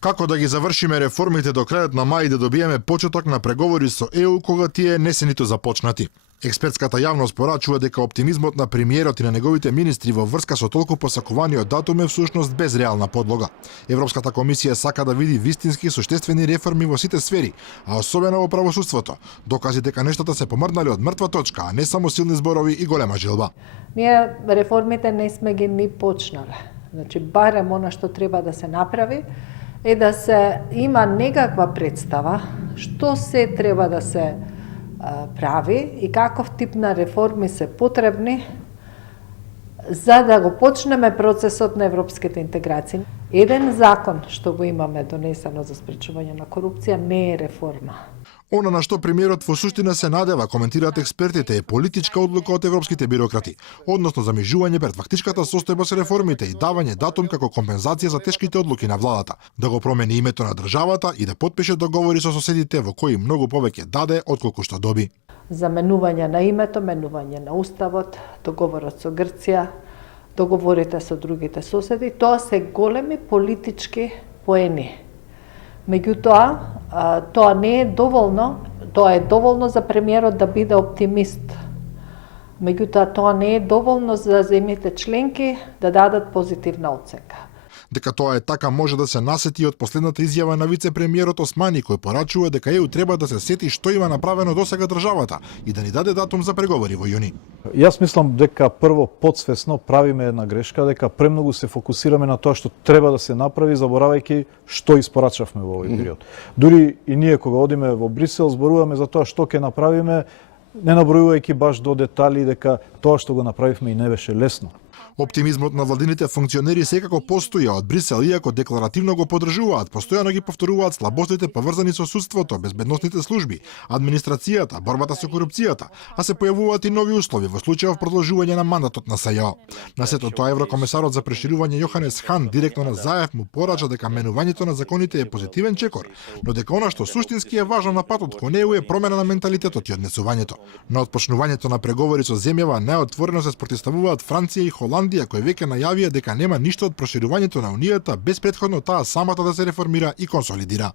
Како да ги завршиме реформите до крајот на мај и да добиеме почеток на преговори со ЕУ кога тие не се ниту започнати? Експертската јавност порачува дека оптимизмот на премиерот и на неговите министри во врска со толку посакуваниот датум е всушност без реална подлога. Европската комисија сака да види вистински суштествени реформи во сите сфери, а особено во правосудството. Докази дека нештата се помрднале од мртва точка, а не само силни зборови и голема жилба. Ние реформите не сме ги ни почнале. Значи, барем она што треба да се направи е да се има некаква представа што се треба да се прави и каков тип на реформи се потребни за да го почнеме процесот на европските интеграции. Еден закон што го имаме донесено за спречување на корупција не е реформа. Она на што премиерот во суштина се надева, коментираат експертите, е политичка одлука од европските бирократи, односно замижување пред фактичката состојба со реформите и давање датум како компензација за тешките одлуки на владата, да го промени името на државата и да потпише договори со соседите во кои многу повеќе даде отколку што доби. Заменување на името, менување на уставот, договорот со Грција, договорите со другите соседи, тоа се големи политички поени. Меѓутоа, тоа не е доволно, тоа е доволно за премиерот да биде оптимист. Меѓутоа, тоа не е доволно за земјите членки да дадат позитивна оценка. Дека тоа е така може да се насети од последната изјава на вице-премиерот Османи, кој порачува дека ЕУ треба да се сети што има направено досега државата и да ни даде датум за преговори во јуни. Јас мислам дека прво подсвесно правиме една грешка, дека премногу се фокусираме на тоа што треба да се направи, заборавајќи што испорачавме во овој период. Дури и ние кога одиме во Брисел зборуваме за тоа што ќе направиме, не набројувајќи баш до детали дека тоа што го направивме и не беше лесно. Оптимизмот на владините функционери секако постои, од Брисел, иако декларативно го поддржуваат, постојано ги повторуваат слабостите поврзани со судството, безбедносните служби, администрацијата, борбата со корупцијата, а се појавуваат и нови услови во случајов продолжување на мандатот на СЈО. На сето тоа еврокомесарот за проширување Јоханес Хан директно на ЗАЕФ му порача дека менувањето на законите е позитивен чекор, но дека она што суштински е важно на патот кон ЕУ е промена на менталитетот и однесувањето. На отпочнувањето на преговори со земјава неотворено се спротивставуваат Франција и Холандија, кои веќе најавија дека нема ништо од проширувањето на Унијата без претходно таа самата да се реформира и консолидира.